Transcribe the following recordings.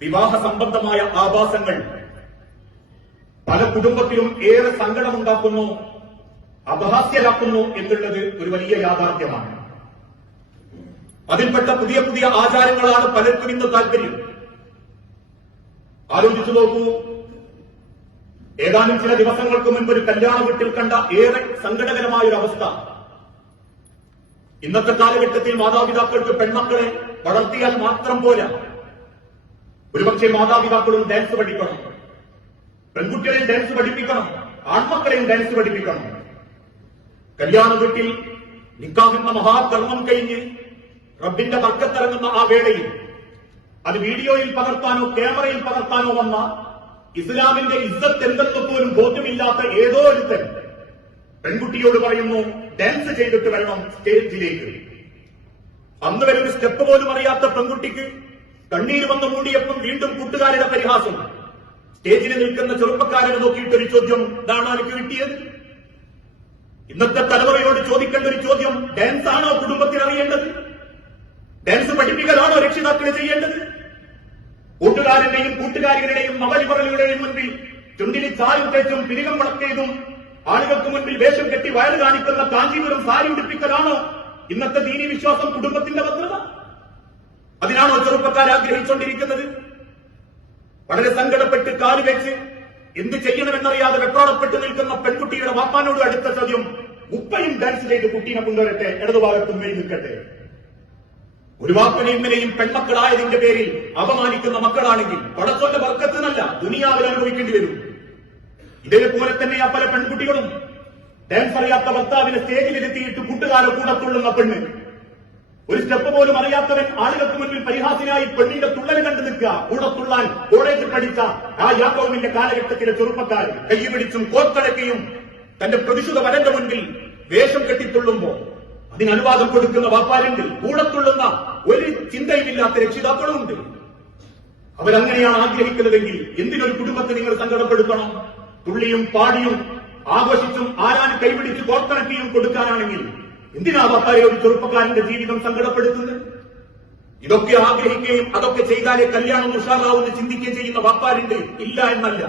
വിവാഹ സംബന്ധമായ ആഭാസങ്ങൾ പല കുടുംബത്തിലും ഏറെ സങ്കടമുണ്ടാക്കുന്നു, അപഹാസ്യരാക്കുന്നു എന്നുള്ളത് ഒരു വലിയ യാഥാർത്ഥ്യമാണ്. അതിൽപ്പെട്ട പുതിയ പുതിയ ആചാരങ്ങളാണ് പലർക്കും ഇന്ന് താല്പര്യം. ആലോചിച്ചു നോക്കൂ, ഏതാനും ചില ദിവസങ്ങൾക്ക് മുൻപ് ഒരു കല്യാണ വീട്ടിൽ കണ്ട ഏറെ സങ്കടകരമായൊരവസ്ഥ. ഇന്നത്തെ കാലഘട്ടത്തിൽ മാതാപിതാക്കൾക്ക് പെൺമക്കളെ വളർത്തിയാൽ മാത്രം പോരാ, ഒരുപക്ഷെ മാതാപിതാക്കളും ഡാൻസ് പഠിക്കണം, പെൺകുട്ടികളെയും ഡാൻസ് പഠിപ്പിക്കണം, ആൺമക്കളെയും ഡാൻസ് പഠിപ്പിക്കണം. കല്യാണ വീട്ടിൽ നിക്കാഹെന്ന മഹാകർമ്മം കഴിഞ്ഞ് റബ്ബിന്റെ ബർക്കത്തിറങ്ങുന്ന ആ വേളയിൽ അത് വീഡിയോയിൽ പകർത്താനോ ക്യാമറയിൽ പകർത്താനോ വന്ന ഇസ്ലാമിന്റെ ഇസ്സത്ത് എന്തെന്ന് പോലും ബോധ്യമില്ലാത്ത ഏതോ ഒരുത്തൻ പെൺകുട്ടിയോട് പറയുന്നു, ഡാൻസ് ചെയ്തിട്ട് വരണം സ്റ്റേജിലേക്ക്. അന്ന് വരെ ഒരു സ്റ്റെപ്പ് പോലും അറിയാത്ത പെൺകുട്ടിക്ക് കണ്ണീര് വന്ന് മൂടിയപ്പോൾ വീണ്ടും കൂട്ടുകാരുടെ പരിഹാസം. സ്റ്റേജിൽ നിൽക്കുന്ന ചെറുപ്പക്കാരനെ നോക്കിയിട്ടൊരു ചോദ്യം, ഇതാണ് എനിക്ക് കിട്ടിയത്. ഇന്നത്തെ തലമുറയോട് ചോദിക്കേണ്ട ഒരു ചോദ്യം, ഡാൻസ് ആണോ കുടുംബത്തിൽ അറിയേണ്ടത്? ഡാൻസ് പഠിപ്പിക്കലാണോ രക്ഷിതാക്കളെ ചെയ്യേണ്ടത്? കൂട്ടുകാരന്റെയും കൂട്ടുകാരികളുടെയും നവലിബറലുകളുടെയും മുൻപിൽ ചുണ്ടിൽ ചായും തേച്ചും പിരികം വളർത്തിയതും ആളുകൾക്ക് മുൻപിൽ വേഷം കെട്ടി വയറ് കാണിക്കുന്ന കാഞ്ചീപുരം സാരി ഉടുപ്പിക്കലാണോ ഇന്നത്തെ ദീനി വിശ്വാസം, കുടുംബത്തിന്റെ ഭദ്രത? അതിനാണോ ചെറുപ്പക്കാർ ആഗ്രഹിച്ചുകൊണ്ടിരിക്കുന്നത്? വളരെ സങ്കടപ്പെട്ട് കാലുവെച്ച് എന്ത് ചെയ്യണമെന്നറിയാതെ വെപ്രാളപ്പെട്ട് നിൽക്കുന്ന പെൺകുട്ടിയുടെ വാപ്പാനോട് അടുത്ത ചോദ്യം, ഉപ്പയും ഡാൻസ് ചെയ്ത് കുട്ടീനെ കൊണ്ടുവരട്ടെ, ഇടതുഭാഗത്തും മേൽ നിൽക്കട്ടെ. ഒരു വാപ്പനെയും ഇങ്ങനെയും പെൺമക്കളായതിന്റെ പേരിൽ അപമാനിക്കുന്ന മക്കളാണെങ്കിൽ പടച്ചോന്റെ ബർക്കത്തിനല്ല ദുനിയാവിൽ അനുഭവിക്കേണ്ടി വരും. ഇതേപോലെ തന്നെയാ പല പെൺകുട്ടികളും. ഡാൻസ് അറിയാത്ത ഭർത്താവിനെ സ്റ്റേജിലിരുത്തിയിട്ട് കൂട്ടുകാരെ കൂടെ തുള്ളുന്ന പെണ്ണ്. ഒരു സ്റ്റെപ്പ് പോലും അറിയാത്തവൻ ആളുകൾക്ക് മുൻപിൽ പരിഹാസിനായി പെണ്ണിന്റെ തുള്ളൽ കണ്ടു നിൽക്കുക. കൂടെ തുള്ളാൻ കോളേജിൽ പഠിച്ച ആ യാക്കോവിന്റെ കാലഘട്ടത്തിലെ ചെറുപ്പക്കാർ കൈപിടിച്ചും കോർത്തടക്കുകയും തന്റെ പ്രതിശുദ്ധ വരന്റെ മുൻപിൽ വേഷം കെട്ടിത്തുള്ളുമ്പോ അതിന് അനുവാദം കൊടുക്കുന്ന വാപ്പാരുണ്ട്, കൂടെ തുള്ളുന്ന ഒരു ചിന്തയുമില്ലാത്ത രക്ഷിതാക്കളുമുണ്ട്. അവരങ്ങനെയാണ് ആഗ്രഹിക്കുന്നതെങ്കിൽ എന്തിനൊരു കുടുംബത്തെ നിങ്ങൾ സങ്കടപ്പെടുത്തണം? തുള്ളിയും പാടിയും ആഘോഷിച്ചും ആരാന് കൈപിടിച്ച് കോർത്തിണക്കിയും കൊടുക്കാനാണെങ്കിൽ എന്തിനാ വാപ്പാരെ ഒരു ചെറുപ്പക്കാരന്റെ ജീവിതം സങ്കടപ്പെടുത്തുന്നത്? ഇതൊക്കെ ആഗ്രഹിക്കുകയും അതൊക്കെ ചെയ്താലേ കല്യാണം ഉഷാറാവുമെന്ന് ചിന്തിക്കുകയും ചെയ്യുന്ന വാപ്പാരുണ്ട്, ഇല്ല എന്നല്ല.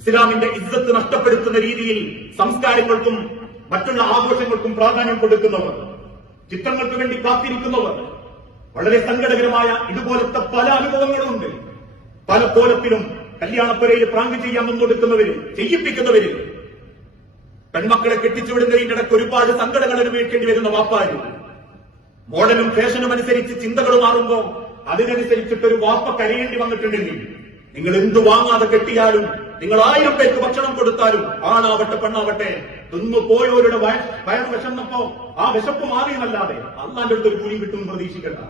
ഇസ്ലാമിന്റെ ഇസ്സത്ത് നഷ്ടപ്പെടുത്തുന്ന രീതിയിൽ സംസ്കാരങ്ങൾക്കും മറ്റുള്ള ആഘോഷങ്ങൾക്കും പ്രാധാന്യം കൊടുക്കുന്നവർ, ചിത്രങ്ങൾക്ക് വേണ്ടി കാത്തിരിക്കുന്നവർ, വളരെ സങ്കടകരമായ ഇതുപോലത്തെ പല അനുഭവങ്ങളുണ്ട്. പല കോലത്തിലും കല്യാണപ്പുരയിൽ പ്രാങ്ക് ചെയ്യാൻ മുൻകൊടുക്കുന്നവര്, ചെയ്യിപ്പിക്കുന്നവര്, പെൺമക്കളെ കെട്ടിച്ചുവിടുന്നതിന്റെ ഇടയ്ക്ക് ഒരുപാട് സങ്കടങ്ങൾ അനുഭവിക്കേണ്ടി വരുന്ന വാപ്പാര്, മോഡലും ഫാഷനും അനുസരിച്ച് ചിന്തകൾ മാറുമ്പോ അതിനനുസരിച്ചിട്ടൊരു വാപ്പ കരയേണ്ടി വന്നിട്ടുണ്ടെങ്കിൽ നിങ്ങൾ എന്തു വാങ്ങാതെ കെട്ടിയാലും, നിങ്ങൾ 1000 പേർക്ക് ഭക്ഷണം കൊടുത്താലും, ആണാവട്ടെ പെണ്ണാവട്ടെ, തിന്നു പോയവരുടെ വയറ് വിശന്നപ്പോ ആ വിശപ്പ് മാറിയെന്നല്ലാതെ അള്ളാന്റെ അടുത്തൊരു കൂലി കിട്ടുമെന്ന് പ്രതീക്ഷിക്കണ്ട.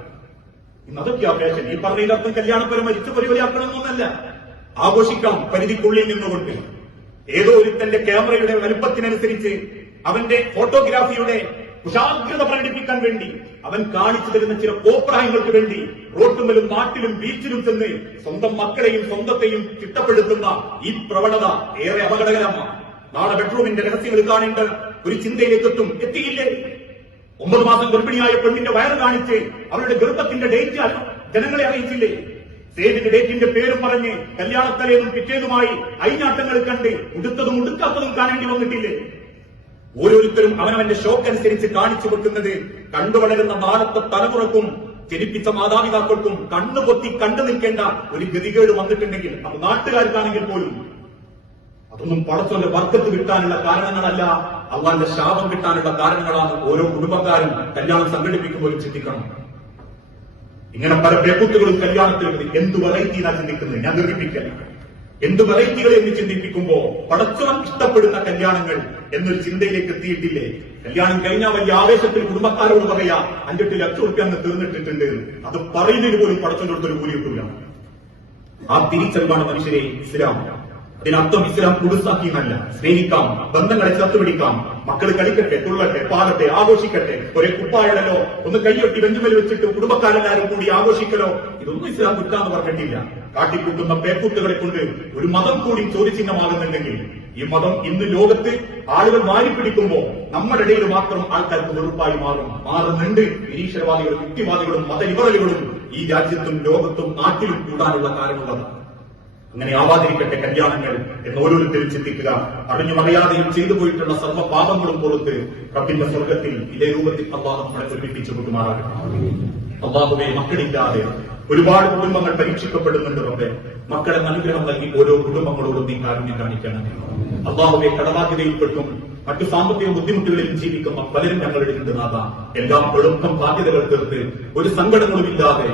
ഇന്നതൊക്കെയാ ഫാഷൻ. ഈ പറഞ്ഞതിനർത്ഥം കല്യാണപ്പുര മരിച്ചു പരിപാടിയാക്കണമെന്നല്ല. ആഘോഷിക്കാം പരിധിക്കുള്ളിൽ നിന്നുകൊണ്ട്. ഏതോ ഒരുത്തന്റെ ക്യാമറയുടെ വലുപ്പത്തിനനുസരിച്ച് അവന്റെ ഫോട്ടോഗ്രാഫിയുടെ കുശാഗ്രത പ്രകടിപ്പിക്കാൻ വേണ്ടി അവൻ കാണിച്ചു തരുന്ന ചില കോപ്രായങ്ങൾക്ക് വേണ്ടി റോട്ടുമലും നാട്ടിലും ബീച്ചിലും ചെന്ന് സ്വന്തം മക്കളെയും സ്വന്തത്തെയും ചിട്ടപ്പെടുത്തുന്ന ഈ പ്രവണത ഏറെ അപകടകരമാണ്. നാളെ ബെഡ്റൂമിന്റെ രഹസ്യങ്ങൾ കാണേണ്ട ഒരു ചിന്തയിലേക്ക് എത്തിയില്ലേ? 9 മാസം ഗർഭിണിയായ പെണ്ണിന്റെ വയറ് കാണിച്ച് അവരുടെ ഗർഭത്തിന്റെ ഡേറ്റ് ജനങ്ങളെ അറിയിച്ചില്ലേ? സേവിന്റെ ഡേറ്റിന്റെ പേരും പറഞ്ഞ് കല്യാണത്തലേന്നും പിറ്റേതുമായി അയിഞ്ഞാട്ടങ്ങൾ കണ്ട് ഉടുത്തതും ഉടുക്കാത്തതും കാണേണ്ടി വന്നിട്ടില്ലേ? ഓരോരുത്തരും അവനവന്റെ ഷോക്കനുസരിച്ച് കാണിച്ചു വെക്കുന്നത് കണ്ടുവളരുന്ന നാളത്തെ തലമുറക്കും ജനിപ്പിച്ച മാതാപിതാക്കൾക്കും കണ്ണുപൊത്തി കണ്ടു നിൽക്കേണ്ട ഒരു ഗതികേട് വന്നിട്ടുണ്ടെങ്കിൽ അത് നാട്ടുകാർക്കാണെങ്കിൽ പോലും അതൊന്നും പടച്ചോന്റെ ബർക്കത്ത് കിട്ടാനുള്ള കാരണങ്ങളല്ല, അള്ളാന്റെ ശാപം കിട്ടാനുള്ള കാരണങ്ങളാണ് ഓരോ കുടുംബക്കാരും കല്യാണം സംഘടിപ്പിക്കുമ്പോൾ ചിന്തിക്കണം. ഇങ്ങനെ പല പേക്കുത്തുകളും കല്യാണത്തിൽ എന്ത് വെറൈറ്റിയിലാ ചിന്തിക്കുന്നത്? ഞാൻ ദീർഘിപ്പിക്കല്ല. എന്ത് വെറൈറ്റികൾ എന്ന് ചിന്തിപ്പിക്കുമ്പോ പടച്ചവൻ ഇഷ്ടപ്പെടുന്ന കല്യാണങ്ങൾ എന്നൊരു ചിന്തയിലേക്ക് എത്തിയിട്ടില്ലേ? കല്യാണം കഴിഞ്ഞാൽ വലിയ ആവേശത്തിൽ കുടുംബക്കാരോട് പറയാ 5-8 ലക്ഷം റുപ്യ അന്ന് തീർന്നിട്ടിട്ടുണ്ട്. അത് പറയുന്നതിന് പോലും പടച്ചവന്റെ അടുത്തൊരു കൂലി കിട്ടില്ല. ആ തിരിച്ചറിവാണ് മനുഷ്യരെ ഇസ്ലാം. അതിനർത്ഥം ഇസ്ലാം കുടുസാക്കി എന്നല്ല. സ്നേഹിക്കാം, ബന്ധങ്ങളെ ചേർത്തുപിടിക്കാം, മക്കൾ കളിക്കട്ടെ, തുള്ളട്ടെ, പാടട്ടെ, ആഘോഷിക്കട്ടെ. ഒരേ കുപ്പായടലോ ഒന്ന് കൈയൊട്ടി ബെഞ്ചുമേൽ വെച്ചിട്ട് കുടുംബക്കാരെല്ലാരും കൂടി ആഘോഷിക്കലോ ഇതൊന്നും ഇസ്ലാം കുറ്റാന്ന് പറഞ്ഞിട്ടില്ല. കാട്ടിക്കൂട്ടുന്ന പേക്കൂട്ടുകളെ കൊണ്ട് ഒരു മതം കൂടി ചോദ്യചിഹ്നമാകുന്നുണ്ടെങ്കിൽ ഈ മതം ഇന്ന് ലോകത്ത് ആളുകൾ മാറിപ്പിടിക്കുമ്പോ നമ്മുടെ ഇടയിൽ മാത്രം ആൾക്കാർക്ക് വെറുപ്പായി മാറുന്നുണ്ട്. നിരീശ്വരവാദികളും യുക്തിവാദികളും മതലിബറലുകളും ഈ രാജ്യത്തും ലോകത്തും നാട്ടിലും കൂടാനുള്ള കാരണമുള്ളത്. അങ്ങനെ ആവാതിരിക്കട്ടെ കല്യാണങ്ങൾ എന്ന് ഓരോരുത്തരും ചിന്തിക്കുക. അറിഞ്ഞും അറിയാതെയും ചെയ്തു പോയിട്ടുള്ള സർവ്വ പാപങ്ങളും പുറത്ത് റബ്ബിന്റെ സ്വർഗത്തിൽ ഇതേ രൂപത്തിൽ അള്ളാഹു നമ്മളെ ഒരുമിപ്പിച്ചു കൊണ്ടുമാറാകട്ടെ. അള്ളാഹുവെ, മക്കളില്ലാതെ ഒരുപാട് കുടുംബങ്ങൾ പരീക്ഷിക്കപ്പെടുന്നുണ്ട്. റബ്ബേ, മക്കളെ അനുഗ്രഹം നൽകി ഓരോ കുടുംബങ്ങളോടും നീ കാരുണ്യം കാണിക്കണം. അള്ളാഹുവെ, കടബാധ്യതയിൽപ്പെട്ടും മറ്റു സാമ്പത്തിക ബുദ്ധിമുട്ടുകളിലും ജീവിക്കുന്ന പലരും ഞങ്ങളുടെ ഉണ്ട് നാഥ. എല്ലാം എളുപ്പം ബാധ്യതകൾ തീർത്ത് ഒരു സങ്കടങ്ങളുമില്ലാതെ